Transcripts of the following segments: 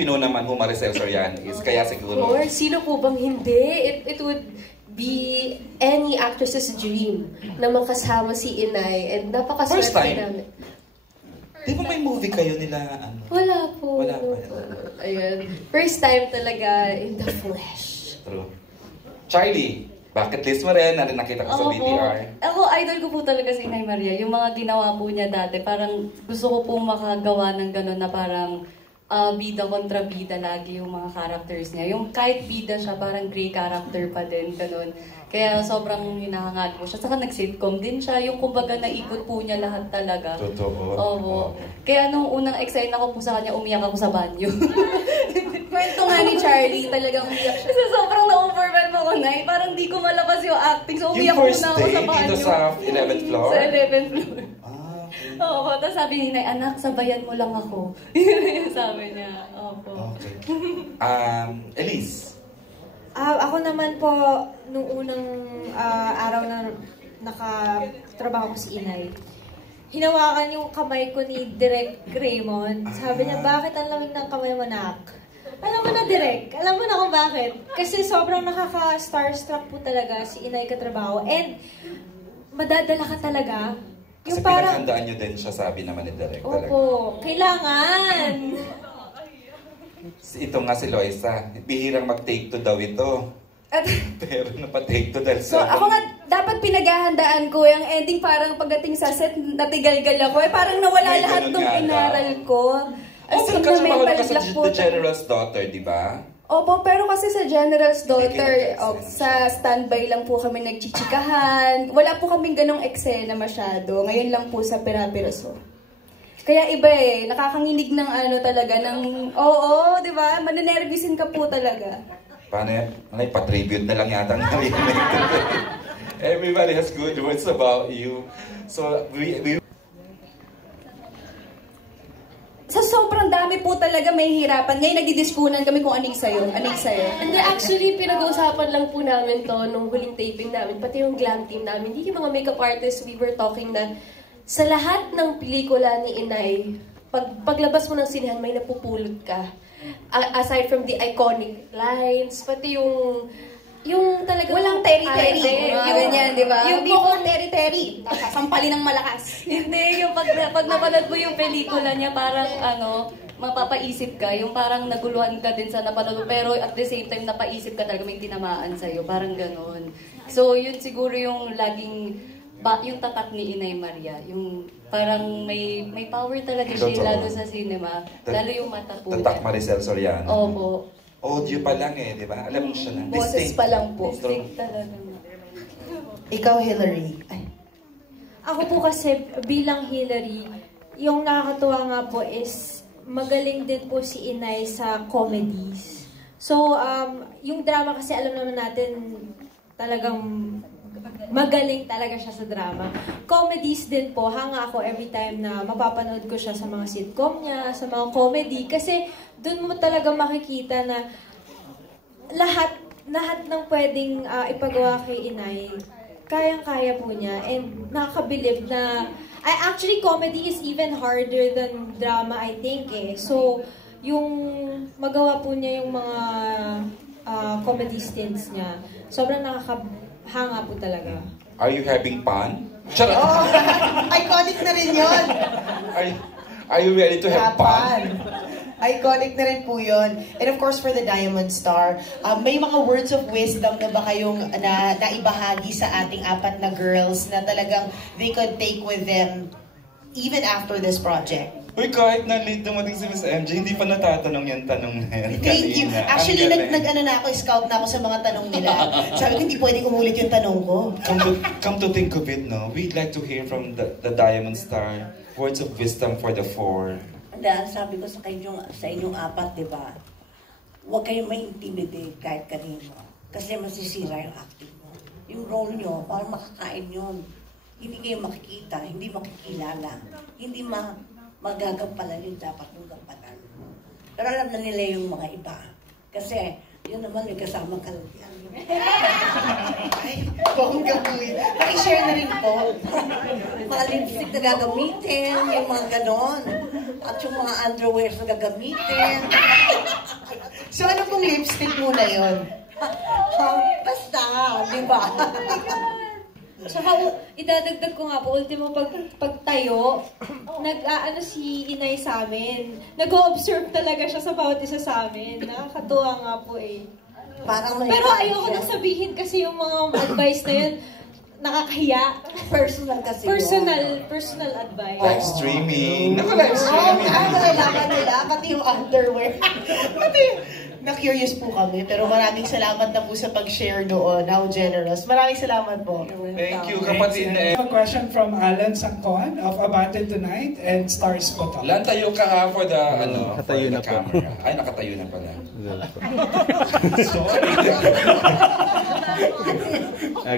Pino naman ho Maricel Soriano is, kaya siguro... Or sino po bang hindi? It would be any actress's dream na makasama si Inay, and napakaswerte namin. Di ba may movie kayo nila? Ano? Wala po. Wala pa. Ayun. First time talaga in the flesh. True. Charlie, bucket list mo rin, nakita ko sa BTR. Ako, idol ko po talaga si Inay Maria. Yung mga ginawa po niya dati, parang gusto ko po makagawa ng gano'n na parang bida kontra bida lagi yung mga characters niya. Yung kahit bida siya, parang gray character pa din, gano'n. Kaya sobrang hinahangad ko siya. Saka nag-sitcom din siya. Yung kumbaga naikot po niya lahat talaga. Totoo. Oo. Kaya nung unang excited ako po sa kanya, umiyak ako sa banyo. Kwento nga ni Charlie, talagang umiyak siya. Kasi sobrang na-overwhelm ako na parang di ko malabas yung acting. So umiyak muna ako sa banyo. Yung first day dito sa 11th floor? Sa 11th floor. Oo, tapos sabi ni Nay, anak, sabayan mo lang ako. Yun yung sabi niya. Opo. Okay. Elise? Ako naman po, nung unang araw na nakatrabaho ko si Inay, hinawakan yung kamay ko ni Direk Raymond. Sabi niya, bakit ang lamig ng kamay mo, nak? Alam mo na, Direk. Alam mo na kung bakit. Kasi sobrang nakaka-starstruck po talaga si Inay katrabaho. And madadala ka talaga. Kasi pinaghandaan nyo din siya, sabi naman ni Direk. Opo, kailangan. Ito nga si Loisa, bihirang mag-take to daw ito. Pero napa-take to dahil So ako nga, dapat pinaghahandaan ko yung ending, parang pagdating sa set, natigal-gal ako. Parang nawala lahat ng inaral ko. As in, kasi mahulog ka sa The General's Daughter, di ba? Opo, pero kasi sa General's Daughter, sa standby lang po kami nagchichikahan. Wala po kaming ganong eksena masyado. Ngayon lang po sa Pera-Piraso. Kaya iba eh, nakakanginig ng ano talaga, ng oo, di ba? Maninervisin ka po talaga. Paano yan? Pa-tribute na lang yata ang narinig. Everybody has good words about you. So, we sa sobrang dami po talaga may hirapan. Ngayon nagdidiskunan kami kung anong sayo. Anong sayo. And actually, pinag-uusapan lang po namin to nung huling taping namin. Pati yung glam team namin. Hindi yung mga makeup artists, we were talking na sa lahat ng pelikula ni Inay, paglabas mo ng sinehan, may napupulot ka. Aside from the iconic lines, pati yung talaga walang teri-teri. Yung ganyan, di ba? Yung before teri-teri, sampalin ng malakas. Hindi, yung pag napanood mo yung pelikula niya, parang mapapaisip ka, yung parang naguluhan ka din sa napanood mo, pero at the same time, napaisip ka talaga, may tinamaan sa'yo, parang gano'n. So, yun siguro yung laging, yung tatak ni Inay Maria, yung parang may power talaga siya, lalo sa cinema, lalo yung mata po. Tatak Maricel Soriano. Opo. Audio pa lang eh, di ba? Alam mo siya na. Boses pa lang po. Distinct talaga. Ikaw, Hillary. Ay. Ako po kasi bilang Hillary, yung nakakatuwa nga po is magaling din po si Inay sa comedies. So, yung drama kasi alam naman natin talagang magaling talaga siya sa drama. Comedies din po, hanga ako every time na mapapanood ko siya sa mga sitcom niya, sa mga comedy. Kasi doon mo talaga makikita na lahat ng pwedeng ipagawa kay Inay, kayang-kaya po niya. And nakakabilib na, actually comedy is even harder than drama, I think eh. So, yung magawa po niya yung mga comedy stints niya, sobrang nakakahanga po talaga. Are you having fun? Oh, iconic na rin yun. Are you ready to have fun? Iconic na rin po yun. And of course, for the Diamond Star, may mga words of wisdom na ba kayong naibahagi sa ating apat na girls na talagang they could take with them even after this project? Uy, kahit na late dumating si Miss MJ, hindi pa natatanong yung tanong na yan. Thank you. Actually, scout na ako sa mga tanong nila. Sabi ko, hindi pwedeng umulit yung tanong ko. Come to think of it, no? We'd like to hear from the Diamond Star, words of wisdom for the four. Dahil sabi ko sa inyong apat, di ba? Huwag kayong ma-intimidate kahit kanino. Kasi masisira yung acting mo. Yung role nyo, parang makakain yun. Hindi kayo makikita, hindi makikilala. Hindi magagampalan yung dapat mong gampanan. Pero alam na nila yung mga iba. Kasi, yun naman, may kasama ka lang yan. Ay, bongga po yun. Paki-share na rin po. Mga lipstick na gagamitin, yung mga ganon. At yung mga underwear na gagamitin. skip muna yun. Basta, di ba? Saka idadagdag ko nga po, ultimo pagtayo, nag-aano si Inay sa amin. Nag-o-observe talaga siya sa bawat isa sa amin. Nakakatuwa nga po eh. Parang Pero ayoko nang sabihin kasi yung mga advice na yun, nakakahiya. personal kasi Personal advice. Live streaming. Naka-live streaming. Nalaman nila, pati yung underwear. Pati, na-curious po kami, pero maraming salamat na po sa pag-share doon. How generous. Maraming salamat po. Thank you, kapatid. I have a question from Alan Sangkon of Abandoned Tonight and Stars Botol. Lan, tayo ka ha for the, Nakatayo for the na po. camera. Ay, nakatayo na pala.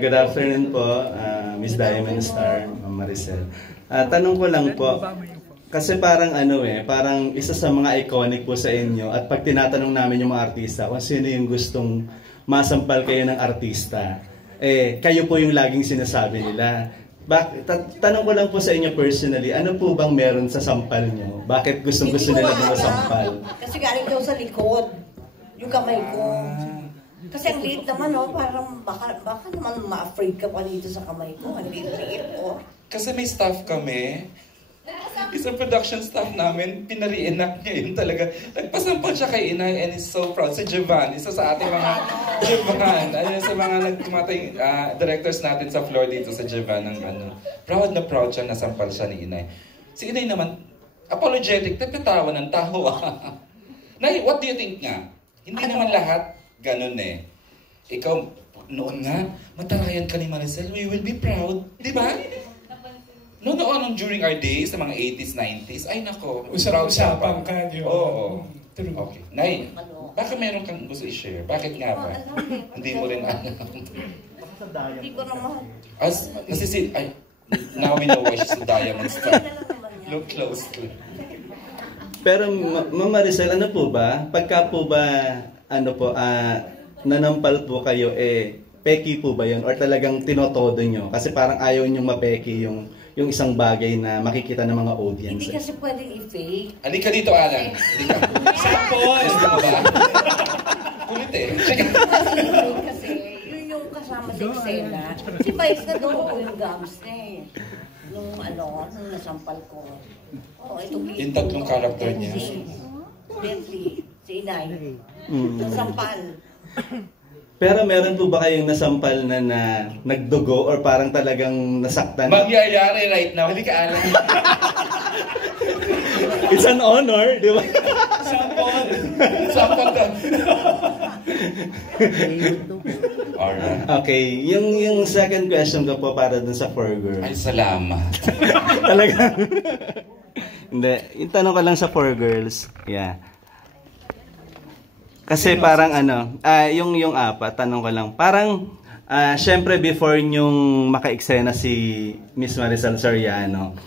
Good afternoon po, Miss Diamond Star, Ma'am Maricel. Tanong ko lang po, kasi parang parang isa sa mga iconic po sa inyo at pag tinatanong namin yung mga artista kung sino yung gustong masampal kayo ng artista, kayo po yung laging sinasabi nila. Tanong ko lang po sa inyo personally, ano po bang meron sa sampal nyo? Bakit gustong-gusto nila na masampal? Kasi galing daw sa likod. Yung kamay ko. Kasi ang liit naman, no? Parang baka naman ma-afraid ka pa dito sa kamay ko. Ang liit, oh. Kasi may staff kami. Isang production staff namin, pinari-enact niya yun talaga. Nagpasampal siya kay Inay and is so proud. Si Jevan, isa sa ating mga Jevan. Sa mga nagkumatay directors natin sa floor dito sa Jevan. Proud na proud siya, nasampal siya ni Inay. Si Inay naman, apologetic, nagtatawa ng tawa. Nay, what do you think nga? Hindi naman lahat ganun eh. Ikaw, noon nga, matarayan ka ni Maricel, we will be proud. Di ba? Noon during our days, sa mga 80s, 90s, ay nako. Usap-usapan ka, di ba? Oo. Okay. Nay, baka meron kang gusto i-share? Bakit nga ba? Hindi mo rin alam. Hindi ko naman. Now we know why she's the Diamond Star. Look closely. Pero Ma'am Maricel, ano po ba? Pagka po ba, nanampal po kayo, peki po ba yun? Or talagang tinotodo nyo? Kasi parang ayaw nyong mapeki yung isang bagay na makikita ng mga audience. Hindi kasi pwedeng i-fake. Halika dito, Alan. Halika. Sampol! Gusto mo ba? Kulit eh. Kasi yun yung kasama sa eksena. Si Vice na doon ko yung gums na eh. Nung nasampal ko. Ito Yung tatlong character niya. Bentley, si Inay. Nasampal. Pero meron po ba kayong nasampal na nagdugo or parang talagang nasaktan? Mangyayari right now. Halika, Alan. It's an honor, di ba? Sampol! Sampal ka. Alright. Okay, yung second question ko po para dun sa four girls. Ay, salamat. Talaga. Hindi, yung tanong ko lang sa four girls. Yeah. Kasi parang yung apat, tanong ko lang. Parang, syempre before nyong maka-eksena si Miss Maricel Soriano,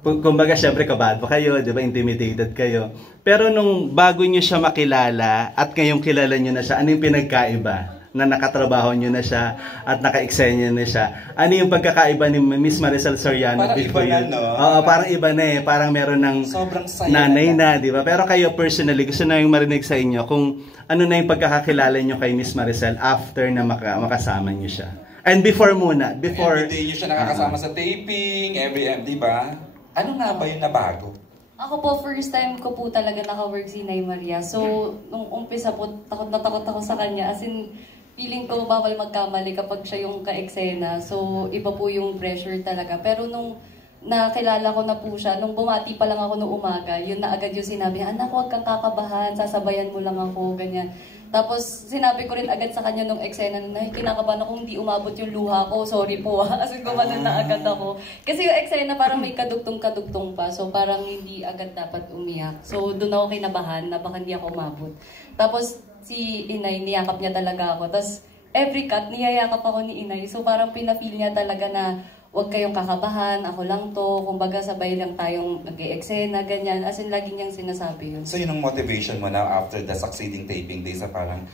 kumbaga syempre kabado kayo, di ba, intimidated kayo. Pero nung bago nyo siya makilala at ngayong kilala nyo na siya, ano yung pinagkaiba? Na nakatrabaho nyo na siya at naka-eksena na siya. Ano yung pagkakaiba ni Miss Maricel Soriano parang before iba yun? na, no? Oo, parang iba na eh. Parang meron ng sobrang saya nanay na, di ba? Pero kayo personally, gusto na yung marinig sa inyo kung ano na yung pagkakakilala nyo kay Miss Maricel after na makasama nyo siya. And before muna, before... Every day nyo siya nakakasama sa taping, di ba? Ano nga ba yung nabago? Ako po, first time ko po talaga naka-work si Nay Maria. So, nung umpisa po, takot na takot ako sa kanya. As in, feeling ko bawal magkamali kapag siya yung ka-eksena. So, iba po yung pressure talaga. Pero nung nakilala ko na po siya, nung bumati pa lang ako nung umaga, yun na agad yung sinabi, anak, huwag kang kakabahan, sasabayan mo lang ako, ganyan. Tapos, sinabi ko rin agad sa kanya nung eksena na kinakabahan ako, hindi umabot yung luha ko, sorry po ha. As in, gumanon na agad ako. Kasi yung eksena parang may kadugtong-kadugtong pa, so parang hindi agad dapat umiyak. So, doon ako kinabahan na baka hindi ako umabot. Tapos, si Inay, niyakap niya talaga ako. Tapos, every cut, niyayakap ako ni Inay. So, parang pinafeel niya talaga na huwag kayong kakabahan, ako lang to. Kumbaga, sabay lang tayong nag-e-eksena, ganyan. As in, lagi niyang sinasabi yun. So, yun ang motivation mo now after the succeeding taping days na parang,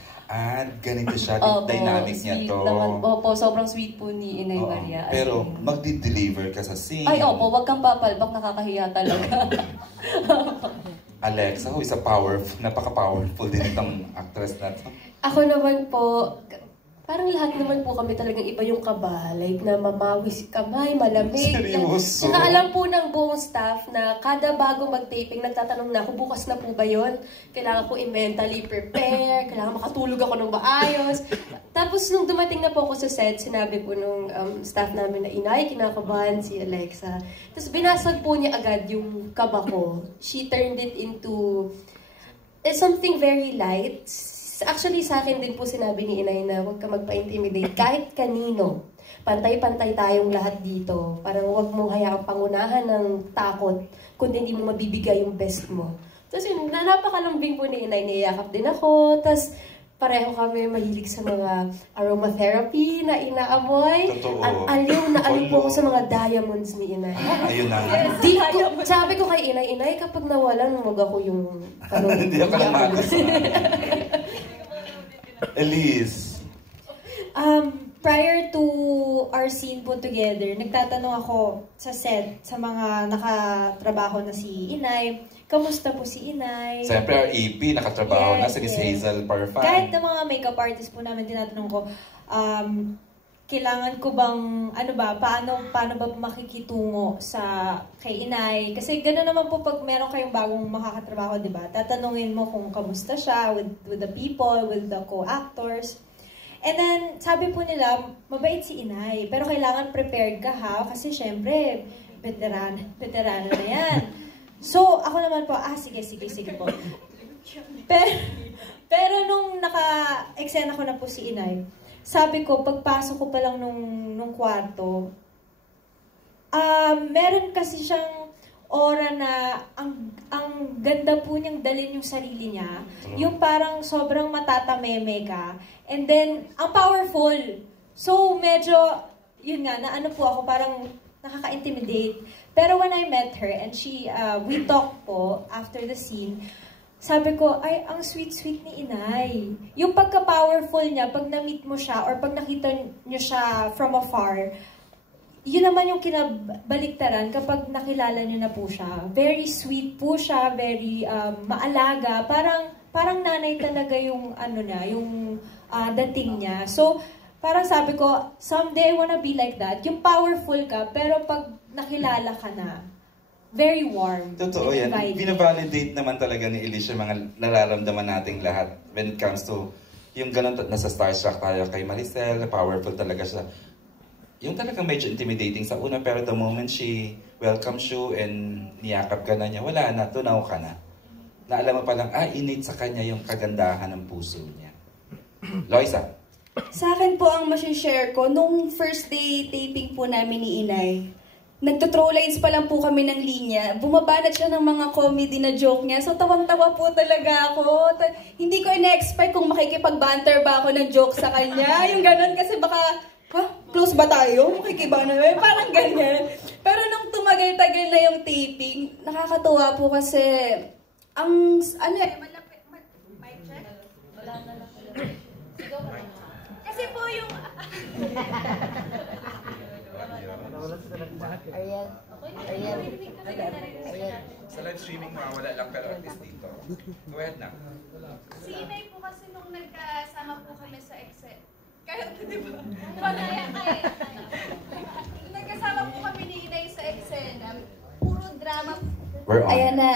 ganito siya, dynamic niya to. Opo, sobrang sweet po ni Inay Maria. Pero, magdi-deliver ka sa scene. Ay, opo, wag kang papalbak, nakakahiya talaga. Alexa, who is napaka-powerful din itong actress na to. Ako naman po, parang lahat naman po kami talagang iba yung kaba. Like na mamawis kamay, malamig. Seryoso? Saka alam po ng buong staff na kada bago mag-taping, nagtatanong na ako, bukas na po ba yun? Kailangan ko i-mentally prepare, kailangan makatulog ako ng maayos. Tapos nung dumating na po ako sa set, sinabi po nung staff namin na inay, kinakabahan si Alexa. Tapos binasag po niya agad yung kaba ko. She turned it into something very light. Actually, sa akin din po sinabi ni inay na huwag ka magpa-intimidate kahit kanino. Pantay-pantay tayong lahat dito. Parang huwag mong hayaang pangunahan ng takot kundi hindi mo mabibigay yung best mo. Tapos yun, napakalambing po ni inay, niyakap din ako. Tapos pareho kami mahilig sa mga aromatherapy na inaamoy. Totoo. At aliw na aliw po ako sa mga diamonds ni inay. Ayun na. Sabi ko kay inay, kapag nawalan, huwag ako yung Hindi ako kamagas. Elise. Prior to our scene po together, nagtatanong ako sa set, sa mga nakatrabaho na si Inay, kamusta po si Inay? Siyempre, our EP, nakatrabaho na si Miss Hazel Parfan. Kahit na mga makeup artist po namin, tinatanong ko, kailangan ko bang, paano ba makikitungo sa kay Inay? Kasi gano'n naman po pag meron kayong bagong makakatrabaho, di ba? Tatanungin mo kung kamusta siya with the people, with the co-actors. And then, sabi po nila, mabait si Inay, pero kailangan prepared ka ha, kasi syempre, veteran na yan. So, ako naman po, sige po. Pero nung naka-eksena ko na po si Inay, sabi ko, pagpasok ko pa lang nung kwarto, meron kasi siyang aura na ang ganda po niyang dalhin yung sarili niya. Yung parang sobrang matatameme ka. And then, ang powerful. So, medyo, yun nga, po ako, parang nakaka-intimidate. Pero when I met her and we talked po after the scene, sabi ko, ay, ang sweet-sweet ni Inay. Yung pagka-powerful niya, pag na-meet mo siya or pag nakita niyo siya from afar, yun naman yung kinabaliktaran kapag nakilala niyo na po siya. Very sweet po siya, very maalaga. Parang nanay talaga yung yung dating niya. So, parang sabi ko, someday I wanna be like that. Yung powerful ka, pero pag nakilala ka na, very warm. Totoo yan. Binavalidate naman talaga ni Elise yung mga nararamdaman nating lahat when it comes to yung ganun, nasa starstruck tayo kay Maricel, powerful talaga siya. Yung talagang medyo intimidating sa una, pero the moment she welcomes you and niyakap ka na niya, wala na, tunaw ka na. Na alam mo palang, innate sa kanya yung kagandahan ng puso niya. Loisa. Sa akin po ang masishare ko, nung first day taping po namin ni Inay, nagto-throw lines pa lang po kami ng linya. Bumabanat siya ng mga comedy na joke niya. So, tawang-tawa po talaga ako. Hindi ko ina-expect kung makikipag-banter ba ako ng joke sa kanya. Yung ganun kasi baka, close ba tayo? Makikiba na ba? Parang ganyan. Pero nung tumagal-tagal na yung taping, nakakatuwa po kasi, malapit, mic check? Wala na lang. Kasi po yung, Ariel. Sa live streaming mawala lang pero at least dito. Go ahead na. si Inay po kasi nung nagkasama po kami sa Excel. Kaya, di ba? Panaya kayo. Nagkasama po kami ni Inay sa Excel. Puro drama. Ayan na.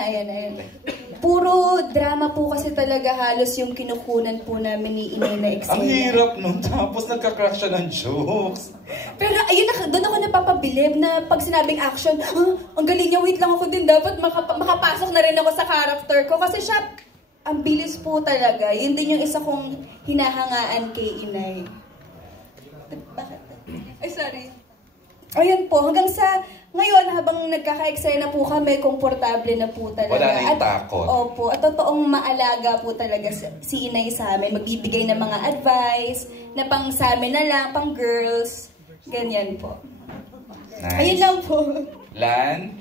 Puro drama po kasi talaga halos yung kinukunan po namin ni Inay na Excel. Ang hirap nun. Tapos nagka-crack siya ng jokes. Pero ayun, doon ako napapabilib na pag sinabing action, ang galing niya, wait lang ako din. Dapat makapasok na rin ako sa character ko. Kasi siya, ang bilis po talaga. Yun din yung isa kong hinahangaan kay Inay. Bakit? Ay, sorry. Ayun po, hanggang sa ngayon, habang nagkaka-eksena po kami, komportable na po talaga. Wala na yung takot. Opo, at totoong maalaga po talaga si Inay sa amin. Magbibigay ng mga advice, na pang sa amin na lang, pang girls. Ganyan po. Nice. Ayun lang po. Lan?